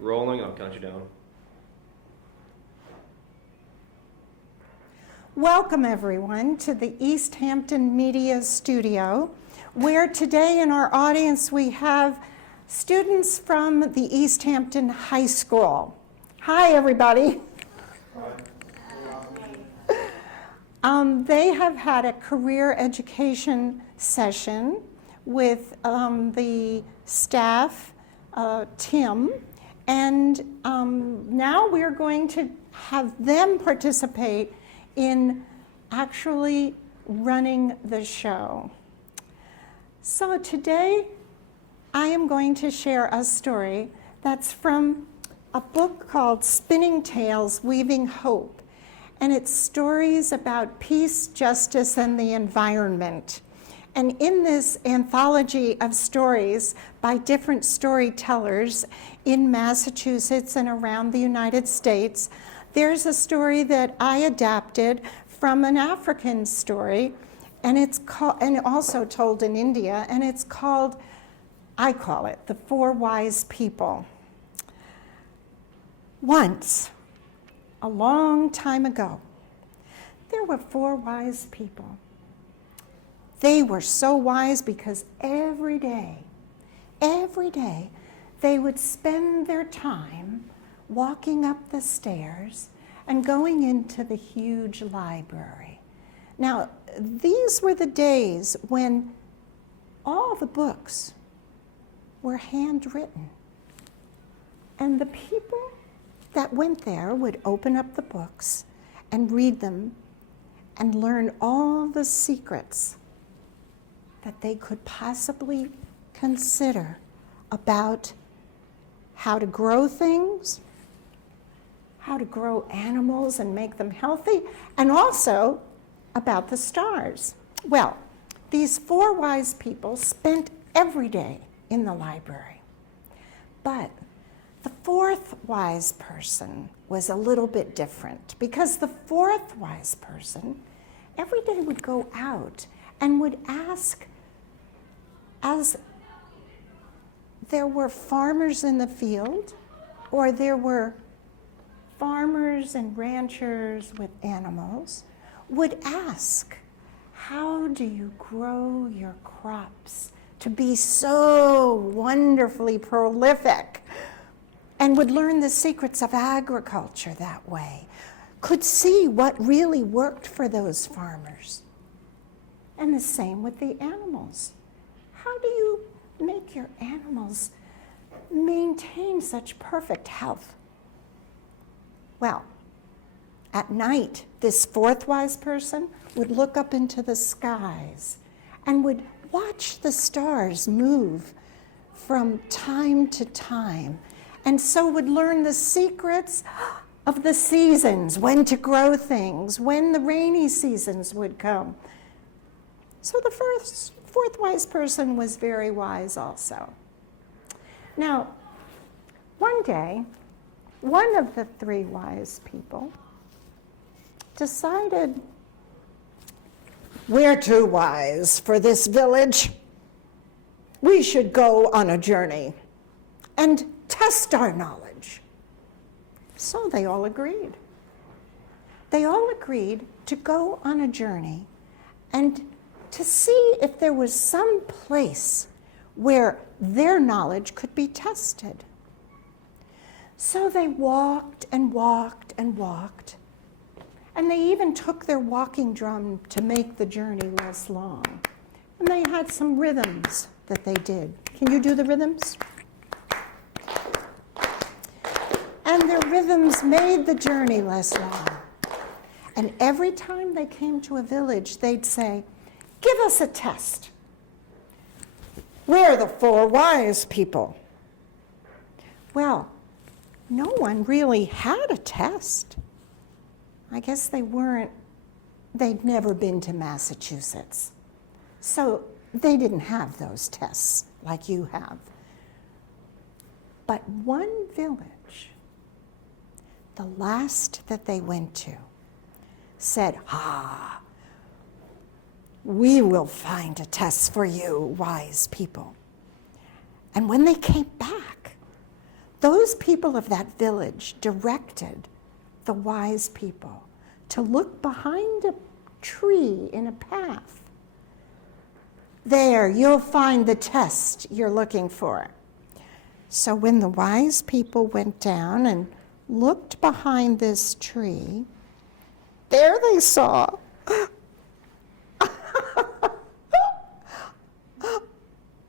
Rolling, I'll count you down. Welcome everyone to the East Hampton Media Studio, where today in our audience we have students from the East Hampton High School. Hi everybody. They have had a career education session with the staff, Tim, and now we're going to have them participate in actually running the show. So today I am going to share a story that's from a book called Spinning Tales, Weaving Hope. And it's stories about peace, justice, and the environment. And in this anthology of stories by different storytellers in Massachusetts and around the United States, there's a story that I adapted from an African story, and it's called, and also told in India, and it's called, I call it, The Four Wise People. Once, a long time ago, there were four wise people. They were so wise because every day, they would spend their time walking up the stairs and going into the huge library. Now, these were the days when all the books were handwritten. And the people that went there would open up the books and read them and learn all the secrets that they could possibly consider about how to grow things, how to grow animals and make them healthy, and also about the stars. Well, these four wise people spent every day in the library. But the fourth wise person was a little bit different, because the fourth wise person every day would go out and would ask, as there were farmers in the field, or there were farmers and ranchers with animals, would ask, how do you grow your crops to be so wonderfully prolific? And would learn the secrets of agriculture that way, could see what really worked for those farmers. And the same with the animals. How do you make your animals maintain such perfect health? Well, at night, this fourth wise person would look up into the skies and would watch the stars move from time to time, and so would learn the secrets of the seasons, when to grow things, when the rainy seasons would come. So the fourth wise person was very wise also. Now, one day, one of the three wise people decided, we're too wise for this village. We should go on a journey and test our knowledge. So they all agreed. They all agreed to go on a journey and to see if there was some place where their knowledge could be tested. So they walked and walked and walked, and they even took their walking drum to make the journey less long. And they had some rhythms that they did. Can you do the rhythms? And their rhythms made the journey less long. And every time they came to a village, they'd say, give us a test. We're the four wise people. Well, no one really had a test. I guess they'd never been to Massachusetts. So they didn't have those tests like you have. But one village, the last that they went to, said, we will find a test for you, wise people. And when they came back, those people of that village directed the wise people to look behind a tree in a path. There, you'll find the test you're looking for. So when the wise people went down and looked behind this tree, there they saw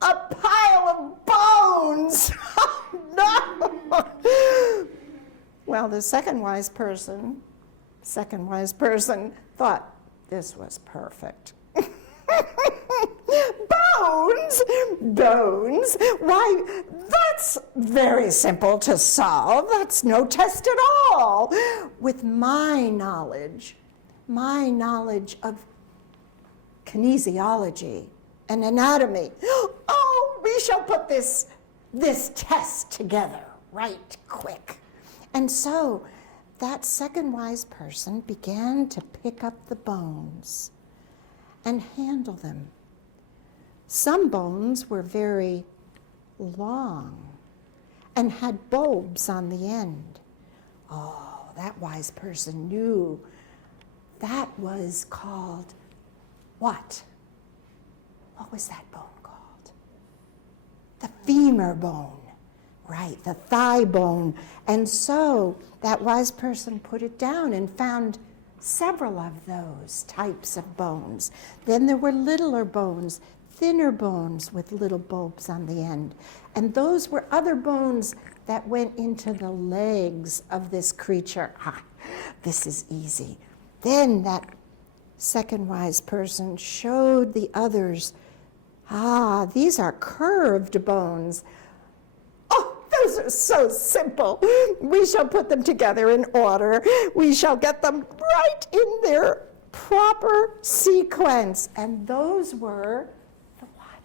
a pile of bones. No! Well, the second wise person thought this was perfect. Bones? Why, that's very simple to solve. That's no test at all. With my knowledge of kinesiology and anatomy, oh, we shall put this test together right quick. And so that second wise person began to pick up the bones and handle them. Some bones were very long and had bulbs on the end. Oh, that wise person knew that was called what? What was that bone called? The femur bone, right, the thigh bone. And so that wise person put it down and found several of those types of bones. Then there were littler bones, thinner bones with little bulbs on the end. And those were other bones that went into the legs of this creature. This is easy. Then that second wise person showed the others, these are curved bones. Oh, those are so simple. We shall put them together in order. We shall get them right in their proper sequence. And those were the what?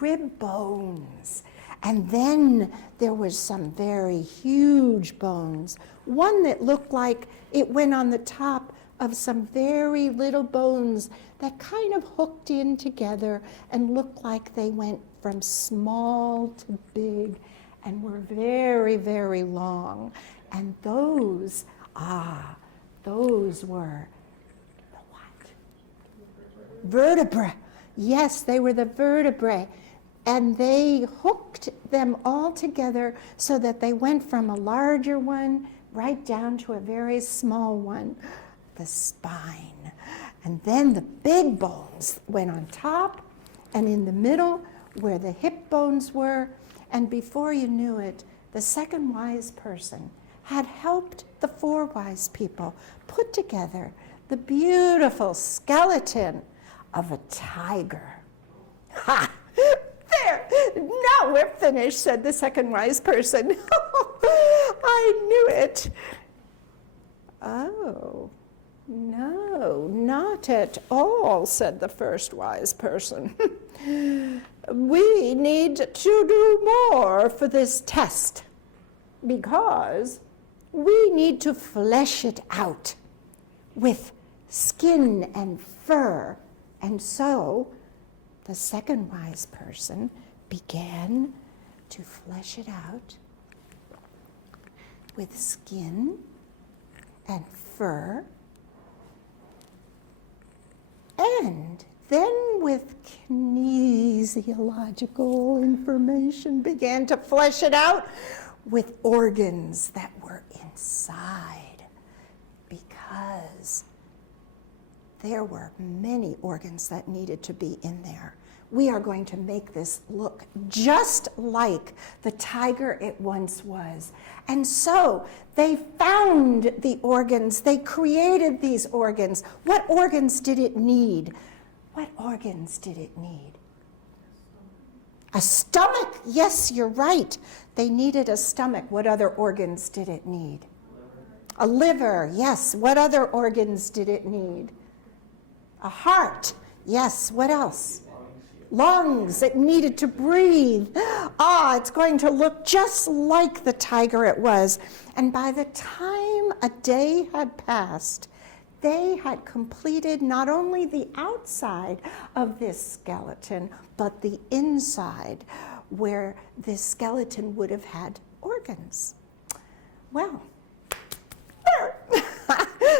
Rib bones. And then there was some very huge bones. One that looked like it went on the top of some very little bones that kind of hooked in together and looked like they went from small to big and were very, very long. And those were the what? Vertebrae. Yes, they were the vertebrae. And they hooked them all together so that they went from a larger one right down to a very small one, the spine. And then the big bones went on top and in the middle where the hip bones were. And before you knew it, the second wise person had helped the four wise people put together the beautiful skeleton of a tiger. Ha! There, now we're finished, said the second wise person. I knew it. Oh, no, not at all, said the first wise person. We need to do more for this test because we need to flesh it out with skin and fur. And so the second wise person began to flesh it out with skin and fur, and then with kinesiological information began to flesh it out with organs that were inside, because there were many organs that needed to be in there. We are going to make this look just like the tiger it once was. And so they found the organs, they created these organs. What organs did it need? What organs did it need? A stomach? Yes, you're right. They needed a stomach. What other organs did it need? A liver, yes. What other organs did it need? A heart, yes. What else? Lungs, it needed to breathe. It's going to look just like the tiger it was. And by the time a day had passed, they had completed not only the outside of this skeleton, but the inside, where this skeleton would have had organs. Well,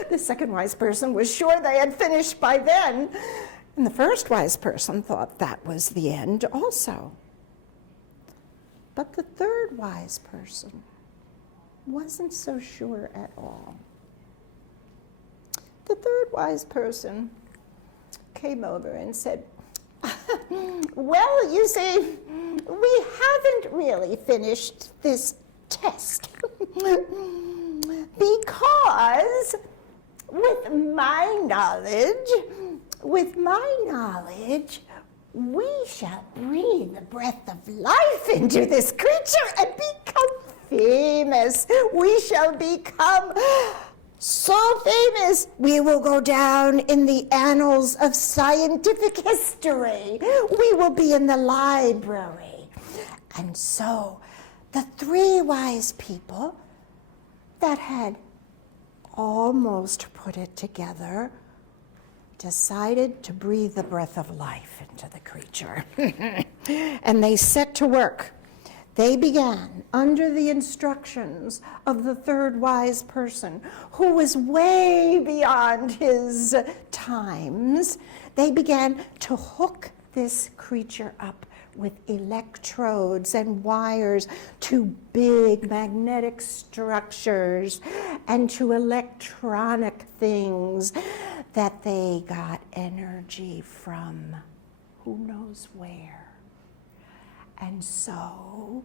the second wise person was sure they had finished by then, and the first wise person thought that was the end also. But the third wise person wasn't so sure at all. The third wise person came over and said, well, you see, we haven't really finished this test because with my knowledge, we shall breathe the breath of life into this creature and become famous. We shall become so famous, we will go down in the annals of scientific history. We will be in the library. And so the three wise people that had almost put it together decided to breathe the breath of life into the creature. And they set to work. They began, under the instructions of the third wise person, who was way beyond his times, they began to hook this creature up with electrodes and wires to big magnetic structures and to electronic things that they got energy from who knows where. And so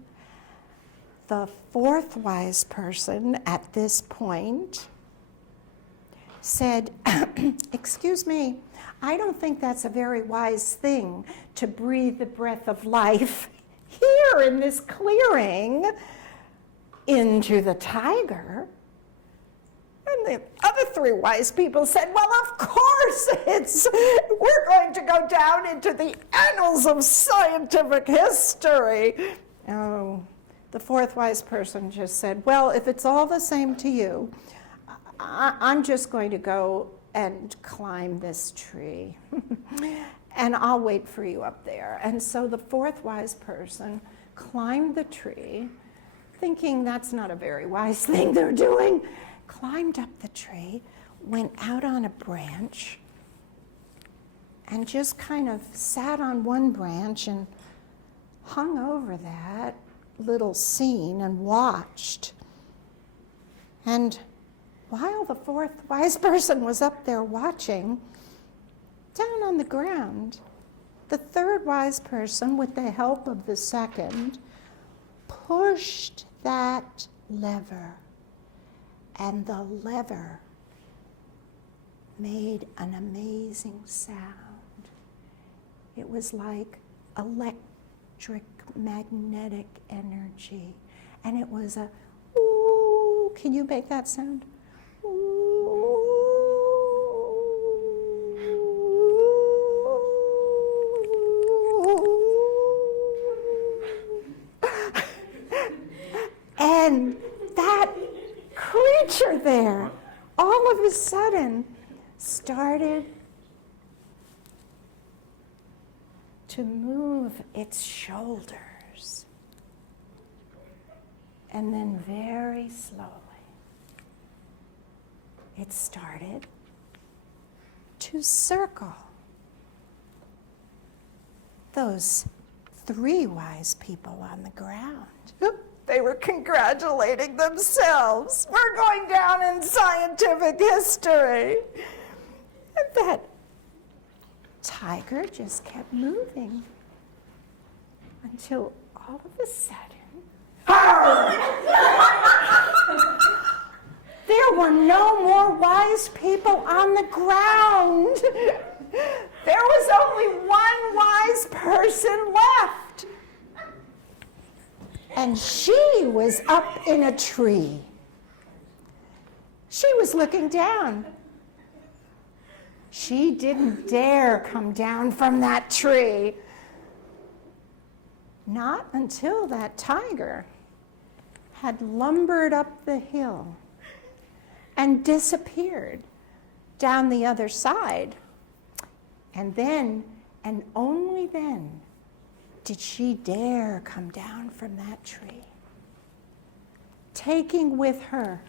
the fourth wise person at this point said, excuse me, I don't think that's a very wise thing to breathe the breath of life here in this clearing into the tiger. And the other three wise people said, well, of course we're going to go down into the annals of scientific history. Oh, the fourth wise person just said, well, if it's all the same to you, I'm just going to go and climb this tree. And I'll wait for you up there. And so the fourth wise person climbed the tree, thinking that's not a very wise thing they're doing, climbed up the tree, went out on a branch, and just kind of sat on one branch and hung over that little scene and watched. And while the fourth wise person was up there watching, down on the ground, the third wise person, with the help of the second, pushed that lever. And the lever made an amazing sound. It was like electric magnetic energy. And it was a, ooh, can you make that sound? Ooh. And that creature there, all of a sudden, started to move its shoulders. And then very slowly, it started to circle. Those three wise people on the ground. They were congratulating themselves. We're going down in scientific history. And that tiger just kept moving until all of a sudden, there were no more wise people on the ground. There was only one wise person left. And she was up in a tree. She was looking down. She didn't dare come down from that tree. Not until that tiger had lumbered up the hill and disappeared down the other side. And then, and only then, did she dare come down from that tree. taking with her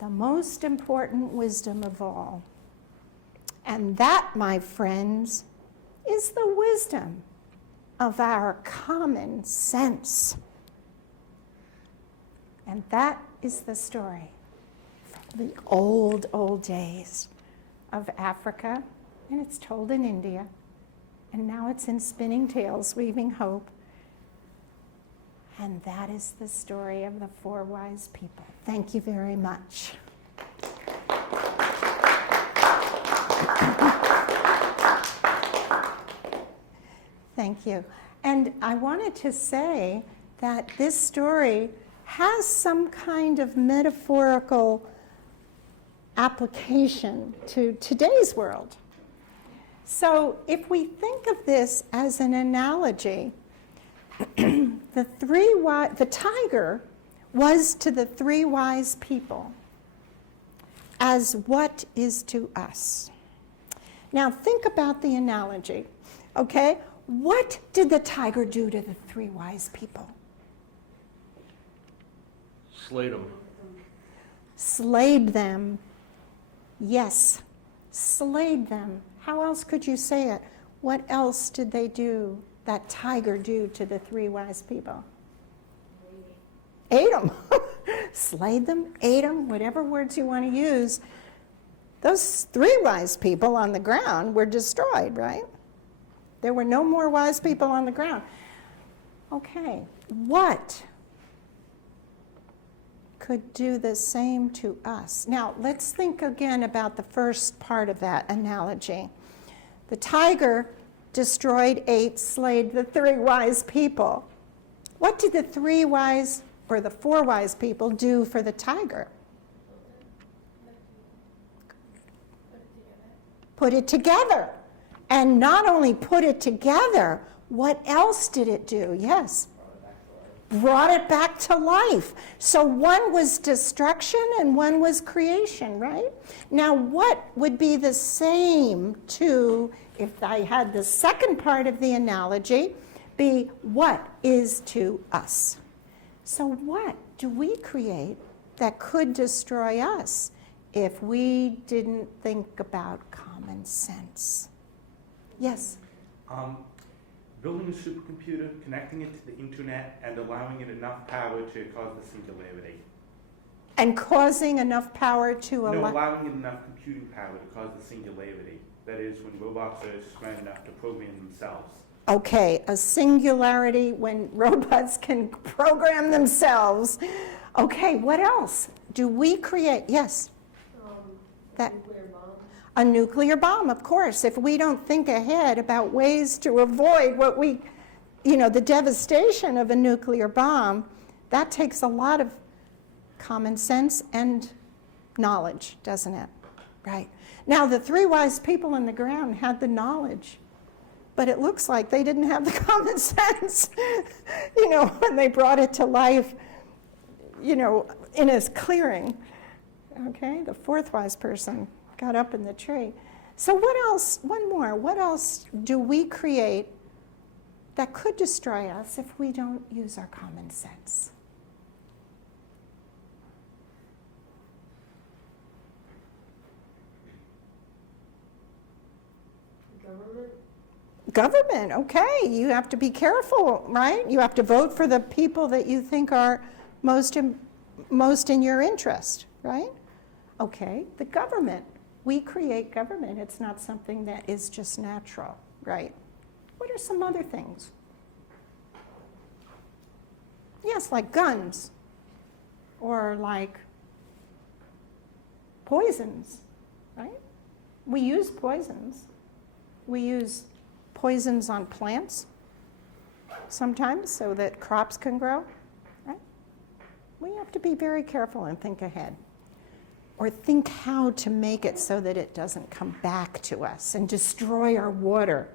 the most important wisdom of all. And that, my friends, is the wisdom of our common sense. And that is the story from the old, old days of Africa, and it's told in India, and now it's in Spinning Tales, Weaving Hope. And that is the story of the 4 wise people. Thank you very much. Thank you. And I wanted to say that this story has some kind of metaphorical application to today's world. So if we think of this as an analogy, the tiger was to the 3 wise people as what is to us. Now think about the analogy, okay? What did the tiger do to the 3 wise people? Slayed them. Slayed them. Yes, slayed them. How else could you say it? What else did they do, that tiger do to the 3 wise people? Ate them. Slayed them, ate them, whatever words you want to use. Those 3 wise people on the ground were destroyed, right? There were no more wise people on the ground. Okay, what could do the same to us? Now, let's think again about the first part of that analogy. The tiger destroyed, ate, slayed the 3 wise people. What did the 3 wise, or the 4 wise people do for the tiger? Put it together. And not only put it together, what else did it do? Yes. Brought it back to life. So one was destruction and one was creation, right? Now what would be the same to, if I had the second part of the analogy, be what is to us? So what do we create that could destroy us if we didn't think about common sense? Yes? Building a supercomputer, connecting it to the internet, and allowing it enough power to cause the singularity. And causing enough power to No, allowing it enough computing power to cause the singularity. That is, when robots are smart enough to program themselves. Okay, a singularity when robots can program themselves. Okay, what else do we create? Yes? That. A nuclear bomb, of course. If we don't think ahead about ways to avoid what the devastation of a nuclear bomb, that takes a lot of common sense and knowledge, doesn't it? Right. Now, the 3 wise people on the ground had the knowledge, but it looks like they didn't have the common sense, when they brought it to life, in a clearing. Okay, the 4th wise person got up in the tree. So what else, one more, what else do we create that could destroy us if we don't use our common sense? Government, okay. You have to be careful, right? You have to vote for the people that you think are most in your interest, right? Okay, the government. We create government. It's not something that is just natural, right? What are some other things? Yes, like guns, or like poisons, right? We use poisons. We use poisons on plants sometimes so that crops can grow, right? We have to be very careful and think ahead. Or think how to make it so that it doesn't come back to us and destroy our water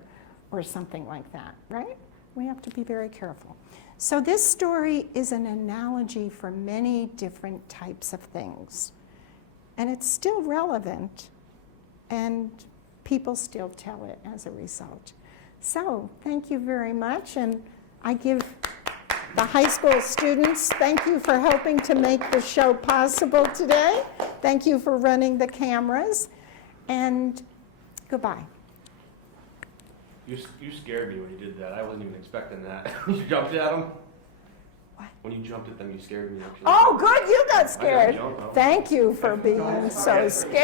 or something like that, right? We have to be very careful. So this story is an analogy for many different types of things. And it's still relevant, and people still tell it as a result. So thank you very much, and I give the high school students, thank you for helping to make the show possible today. Thank you for running the cameras, and goodbye. You scared me when you did that. I wasn't even expecting that. You jumped at them? What? When you jumped at them, you scared me. Actually. Oh, good, you got scared. jump, though. Thank you for being so scared.